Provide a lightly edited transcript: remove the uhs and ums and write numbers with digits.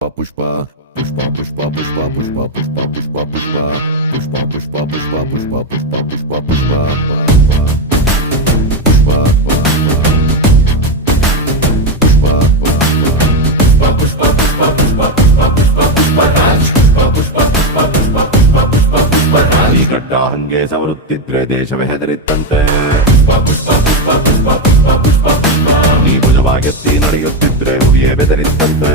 pushpa pushpa pushpa pushpa pushpa pushpa pushpa pushpa pushpa pushpa pushpa pushpa pushpa pushpa pushpa ಗಡ್ಡ ಹಂಗೆ ಸವರುತ್ತಿದ್ರೆ ದೇಶವೇ ಹೆದರಿತ್ತಂತೆ ನೀ ಭುಜವಾಗೆತ್ತಿ ನಡೆಯುತ್ತಿದ್ರೆ ಹುಲಿಯೇ ಬೆದರಿತ್ತಂತೆ